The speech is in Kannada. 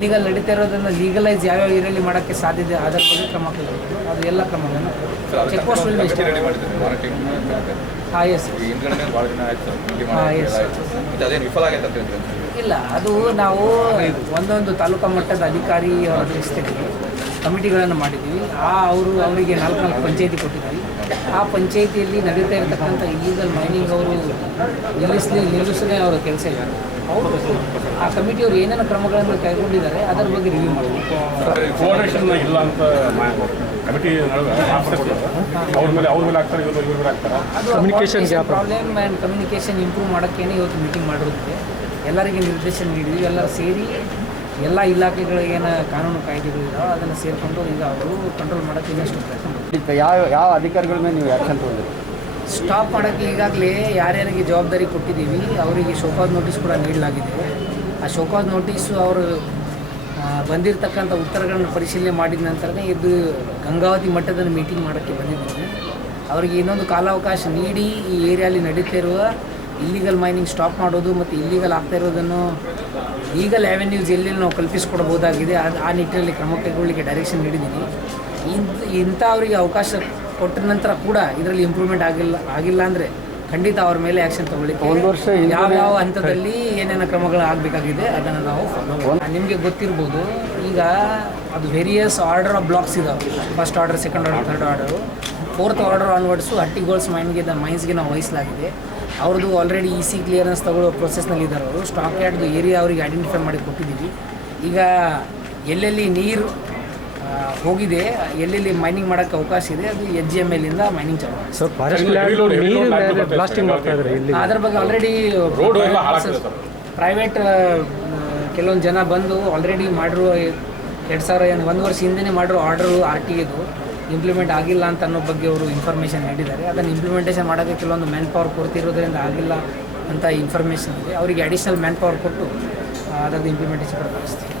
ಲೀಗಲ್ ನಡೀತಾ ಇರೋದನ್ನ ಲೀಗಲೈಸ್ ಯಾವ್ಯಾವ ಏರಿಯಲ್ಲಿ ಮಾಡೋಕ್ಕೆ ಸಾಧ್ಯತೆ ಅದರ ಬಗ್ಗೆ ಕ್ರಮ. ಅದು ಎಲ್ಲ ಕ್ರಮಗಳನ್ನು ಚೆಕ್ ಪೋಸ್ಟ್ ಹಾಂ ಎಸ್ ಇಲ್ಲಿ ಅದು ನಾವು ಒಂದೊಂದು ತಾಲೂಕಾ ಮಟ್ಟದ ಅಧಿಕಾರಿ ಅವರ ಕಮಿಟಿಗಳನ್ನು ಮಾಡಿದ್ದೀವಿ. ಆ ಅವರು ಅವರಿಗೆ ನಾಲ್ಕು ನಾಲ್ಕು ಪಂಚಾಯಿತಿ ಕೊಟ್ಟಿದ್ದೀವಿ ಆ ಪಂಚಾಯಿತಿಯಲ್ಲಿ ನಡೀತಾ ಇರತಕ್ಕಂಥ ಇಲ್ಲೀಗಲ್ ಮೈನಿಂಗ್ ಅವರು ನಿಲ್ಲಿಸಲಿ ನಿಲ್ಲಿಸಲೇ ಅವರ ಕೆಲಸ ಇಲ್ಲ. ಅವರು ಆ ಕಮಿಟಿಯವರು ಏನೇನು ಕ್ರಮಗಳನ್ನು ಕೈಗೊಂಡಿದ್ದಾರೆ ಅದರ ಬಗ್ಗೆ ರಿವ್ಯೂ ಮಾಡಬೇಕು ಕೋಆರ್ಡಿನೇಷನ್ ಇಲ್ಲ ಅಂತ ಕಮಿಟಿ ಅವ್ರ ಮೇಲೆ ಅವ್ರ ಮೇಲೆ ಆಗ್ತಾರೆ ಇವ್ರ ಇವ್ರ ಮೇಲೆ ಆಗ್ತಾರೆ. ಅದು communication problem and communication improve ಮಾಡೋಕ್ಕೇನೆ ಇವತ್ತು ಮೀಟಿಂಗ್ ಮಾಡಿರುತ್ತೆ ಎಲ್ಲರಿಗೆ ನಿರ್ದೇಶನ ನೀಡಿದ್ವಿ ಎಲ್ಲರೂ ಸೇರಿ ಎಲ್ಲ ಇಲಾಖೆಗಳಿಗೇನು ಕಾನೂನು ಕಾಯ್ದೆಗಳಿದಾವೆ ಅದನ್ನು ಸೇರಿಕೊಂಡು ಈಗ ಅವರು ಕಂಟ್ರೋಲ್ ಮಾಡೋಕ್ಕೆ ಇನ್ನಷ್ಟು ಪ್ರಯತ್ನ ಮಾಡ್ತಾರೆ. ಯಾವ ಯಾವ ಅಧಿಕಾರಿಗಳ ಮೇಲೆ ನೀವು ಯಾಕೆ ತಗೊಂಡಿರಿ? ಸ್ಟಾಪ್ ಮಾಡೋಕ್ಕೆ ಈಗಾಗಲೇ ಯಾರ್ಯಾರಿಗೆ ಜವಾಬ್ದಾರಿ ಕೊಟ್ಟಿದ್ದೀವಿ ಅವರಿಗೆ ಶೋಕಾಸ್ ನೋಟಿಸ್ ಕೂಡ ನೀಡಲಾಗಿದೆ. ಆ ಶೋಕಾಸ್ ನೋಟಿಸು ಅವರು ಬಂದಿರತಕ್ಕಂಥ ಉತ್ತರಗಳನ್ನು ಪರಿಶೀಲನೆ ಮಾಡಿದ ನಂತರನೇ ಇದು ಗಂಗಾವತಿ ಮಟ್ಟದ ಮೀಟಿಂಗ್ ಮಾಡೋಕ್ಕೆ ಬಂದಿದ್ದೀನಿ. ಅವರಿಗೆ ಇನ್ನೊಂದು ಕಾಲಾವಕಾಶ ನೀಡಿ ಈ ಏರಿಯಲ್ಲಿ ನಡೀತಾ ಇರುವ ಇಲ್ಲಿಗಲ್ ಮೈನಿಂಗ್ ಸ್ಟಾಪ್ ಮಾಡೋದು ಮತ್ತು ಇಲ್ಲಿಗಲ್ ಆಗ್ತಾ ಇರೋದನ್ನು ಲೀಗಲ್ ಆ್ಯವೆನ್ಯೂಸ್ ಎಲ್ಲಿ ನಾವು ಕಲ್ಪಿಸಿಕೊಡ್ಬೋದಾಗಿದೆ ಅದು ಆ ನಿಟ್ಟಿನಲ್ಲಿ ಕ್ರಮ ಕೈಗೊಳ್ಳಲಿಕ್ಕೆ ಡೈರೆಕ್ಷನ್ ನೀಡಿದ್ದೀನಿ. ಇಂಥ ಇಂಥ ಅವರಿಗೆ ಅವಕಾಶ ಕೊಟ್ಟ ನಂತರ ಕೂಡ ಇದರಲ್ಲಿ ಇಂಪ್ರೂವ್ಮೆಂಟ್ ಆಗಿಲ್ಲ ಆಗಿಲ್ಲ ಅಂದರೆ ಖಂಡಿತ ಅವ್ರ ಮೇಲೆ ಆ್ಯಕ್ಷನ್ ತಗೊಳ್ಳಿಕ್ಕೆ ಒಂದು ವರ್ಷ ಯಾವ ಯಾವ ಹಂತದಲ್ಲಿ ಏನೇನು ಕ್ರಮಗಳು ಆಗಬೇಕಾಗಿದೆ ಅದನ್ನು ನಾವು ನಿಮಗೆ ಗೊತ್ತಿರ್ಬೋದು ಈಗ ಅದು ವೇರಿಯಸ್ ಆರ್ಡರ್ ಆಫ್ ಬ್ಲಾಕ್ಸ್ ಇದಾವೆ. First order second order third order fourth order onwards ಹಟ್ಟಿಗೋಲ್ಸ್ ಮೈನ್ಗೆ ಮೈನ್ಸ್ಗೆ ನಾವು ವಹಿಸಲಾಗಿದೆ. ಅವ್ರದ್ದು ಆಲ್ರೆಡಿ ಇ ಸಿ ಕ್ಲಿಯರೆನ್ಸ್ ತಗೊಳ್ಳೋ ಪ್ರೊಸೆಸ್ನಲ್ಲಿ ಇದ್ದಾರೆ ಅವರು. ಸ್ಟಾಕ್ ಯಾರ್ಡ್ದು ಏರಿಯಾ ಅವರಿಗೆ ಐಡೆಂಟಿಫೈ ಮಾಡಿ ಕೊಟ್ಟಿದ್ದೀವಿ. ಈಗ ಎಲ್ಲೆಲ್ಲಿ ನೀರು ಹೋಗಿದೆ. ಎಲ್ಲೆಲ್ಲಿ ಮೈನಿಂಗ್ ಮಾಡೋಕ್ಕೆ ಅವಕಾಶ ಇದೆ ಅದು ಎಚ್ ಜಿ ಎಂ ಎಲ್ಲಿಂದ ಮೈನಿಂಗ್ ಚಾಲು. ಆಗಿದೆ. ಸರ್ ಫಾರೆಸ್ಟ್ ಲ್ಯಾಂಡ್ ನೀರು ಬ್ಲಾಸ್ಟಿಂಗ್ ಮಾಡ್ತಾ ಇದ್ದಾರೆ ಇಲ್ಲಿ. ಅದ್ರ ಬಗ್ಗೆ ಆಲ್ರೆಡಿ ಪ್ರೈವೇಟ್ ಕೆಲವೊಂದು ಜನ ಬಂದು ಆಲ್ರೆಡಿ ಮಾಡಿರೋ ಎರಡು ಸಾವಿರ ಏನು ಒಂದು ವರ್ಷ ಹಿಂದೆ ಮಾಡಿರೋ ಆರ್ಡರು ಆರ್ ಟಿ ಇದು ಇಂಪ್ಲಿಮೆಂಟ್ ಆಗಿಲ್ಲ ಅಂತ ಅನ್ನೋ ಬಗ್ಗೆ ಅವರು ಇನ್ಫಾರ್ಮೇಷನ್ ನೀಡಿದ್ದಾರೆ. ಅದನ್ನು ಇಂಪ್ಲಿಮೆಂಟೇಷನ್ ಮಾಡೋದಕ್ಕೆ ಕೆಲವೊಂದು ಮ್ಯಾನ್ ಪವರ್ ಕೊಡ್ತಿರೋದ್ರಿಂದ ಆಗಿಲ್ಲ ಅಂತ ಇನ್ಫಾರ್ಮೇಷನ್ ಇದೆ. ಅವರಿಗೆ ಅಡಿಷ್ನಲ್ ಮ್ಯಾನ್ ಪವರ್ ಕೊಟ್ಟು ಅದರದ್ದು ಇಂಪ್ಲಿಮೆಂಟೇಷನ್ ಕೂಡ ಮಾಡಿಸ್ತೀವಿ